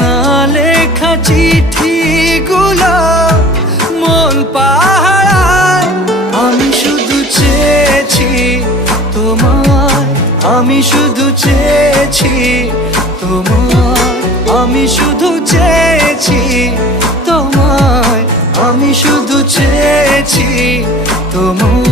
না লেখা চিঠিগুলো মন পাহারায়। আমি শুধু চেয়েছি তোমায়, আমি শুধু চেয়েছি তোমায়, আমি শুধু চেয়েছি তোমায়, আমি শুধু চেয়েছি তোমায়।